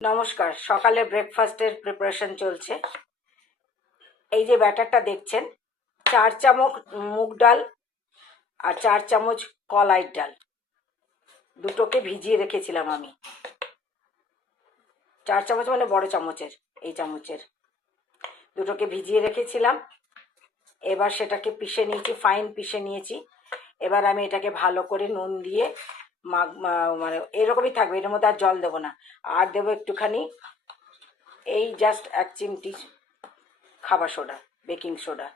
নমস্কার। সকালে ব্রেকফাস্টের প্রিপারেশন চলছে। এই যে ব্যাটারটা দেখছেন, 4 চামচ মুগ ডাল আর 4 চামচ কলাইয়ের ডাল দুটোকে ভিজিয়ে রেখেছিলাম আমি। 4 চামচ মানে বড় চামচের, এই চামচের দুটোকে ভিজিয়ে রেখেছিলাম। এবার সেটাকে পিষে নিয়েছি, ফাইন পিষে নিয়েছি। এবার আমি এটাকে ভালো করে নুন দিয়ে মানে এরকমই থাকবে, এর মধ্যে আর জল দেবো না। আর দেবো একটুখানি এই জাস্ট 1 চিমটি খাবার সোডা, বেকিং সোডা,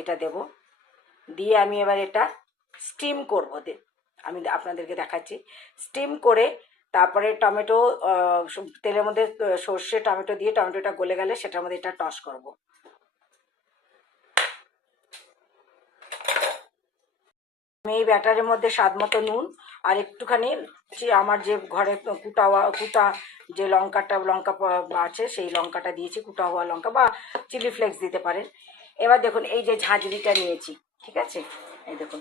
এটা দেব। দিয়ে আমি এবার এটা স্টিম করবো। আমি আপনাদেরকে দেখাচ্ছি। স্টিম করে তারপরে টমেটো, তেলের মধ্যে সর্ষে টমেটো দিয়ে টমেটোটা গলে গেলে সেটার মধ্যে এটা টস করব। আমি এই ব্যাটারের মধ্যে স্বাদ মতো নুন আর একটুখানি আমার যে ঘরে কুটা যে লঙ্কা আছে সেই লঙ্কাটা দিয়েছি, কুটা হওয়া লঙ্কা বা চিলি ফ্লেক্স দিতে পারেন। এবার দেখুন এই যে ঝাঁঝরিটা নিয়েছি, ঠিক আছে? এই দেখুন,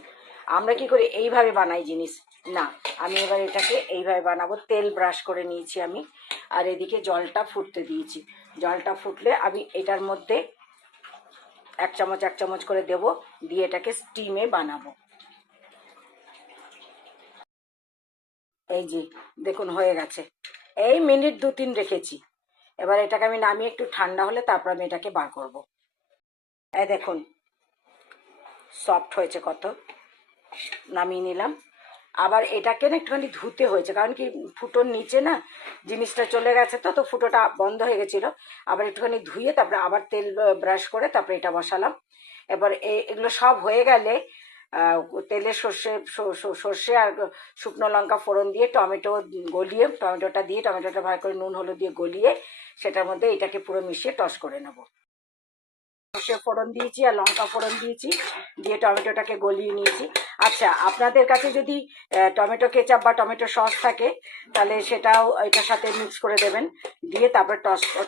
আমরা কি করি এইভাবে বানাই জিনিস, না আমি এবার এটাকে এইভাবে বানাবো। তেল ব্রাশ করে নিয়েছি আমি, আর এদিকে জলটা ফুটতে দিয়েছি। জলটা ফুটলে আমি এটার মধ্যে 1 চামচ 1 চামচ করে দেব, দিয়ে এটাকে স্টিমে বানাবো। এই যে দেখুন হয়ে গেছে, এই মিনিট 2-3 রেখেছি। এবার এটাকে আমি নামিয়ে একটু ঠান্ডা হলে তারপর আমি এটাকে বার করব। এই দেখুন সফট হয়েছে কত, নামিয়ে নিলাম। আবার এটাকে না একটুখানি ধুতে হয়েছে, কারণ কি ফুটোর নিচে না জিনিসটা চলে গেছে, তো ফুটোটা বন্ধ হয়ে গেছিলো। আবার একটুখানি ধুয়ে তারপরে আবার তেল ব্রাশ করে তারপরে এটা বসালাম। এবার এগুলো সব হয়ে গেলে তেলে সর্ষে আর শুকনো লঙ্কা ফোড়ন দিয়ে টমেটো গলিয়ে, টমেটোটা দিয়ে টমেটোটা ভালো করে নুন হলুদ দিয়ে গলিয়ে সেটার মধ্যে এটাকে পুরো মিশিয়ে টস করে নেব। সর্ষে ফোড়ন দিয়েছি আর লঙ্কা ফোড়ন দিয়েছি, দিয়ে টমেটোটাকে গলিয়ে নিয়েছি। আচ্ছা, আপনাদের কাছে যদি টমেটো কেচাপ বা টমেটো সস থাকে তাহলে সেটাও এটার সাথে মিক্স করে দেবেন, দিয়ে তারপর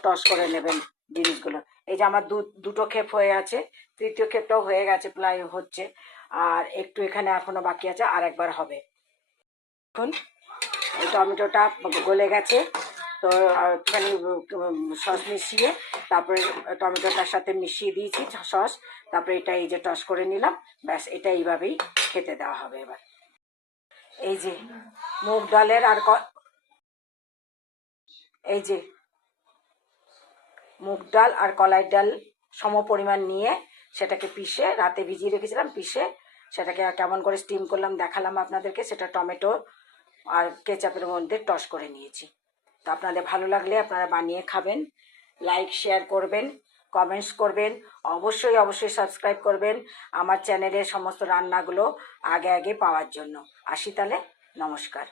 টস করে নেবেন জিনিসগুলো। এই যে আমার দুটো ক্ষেপ হয়ে আছে, তৃতীয় ক্ষেপটাও হয়ে গেছে, প্রায় হচ্ছে। আর একটু এখানে এখনো বাকি আছে, আর একবার হবে। এখন এই টমেটোটা গলে গেছে, তো একটুখানি সস মিশিয়ে তারপরে টমেটোটার সাথে মিশিয়ে দিয়েছি সস, তারপরে এটা এই যে টস করে নিলাম। ব্যাস, এটা এইভাবেই খেতে দেওয়া হবে। এবার এই যে মুগ ডালের আর এই যে মুগ ডাল আর কলাই ডাল সম পরিমাণ নিয়ে সেটাকে পিষে রাতে ভিজিয়ে রেখেছিলাম, পিষে সেটাকে কেমন করে স্টিম করলাম দেখালাম আপনাদেরকে। সেটা টমেটো আর কেচাপের মধ্যে টস করে নিয়েছি। তো আপনাদের ভালো লাগলে আপনারা বানিয়ে খাবেন, লাইক শেয়ার করবেন, কমেন্টস করবেন, অবশ্যই অবশ্যই সাবস্ক্রাইব করবেন আমার চ্যানেলের সমস্ত রান্নাগুলো আগে আগে পাওয়ার জন্য। আসি তাহলে, নমস্কার।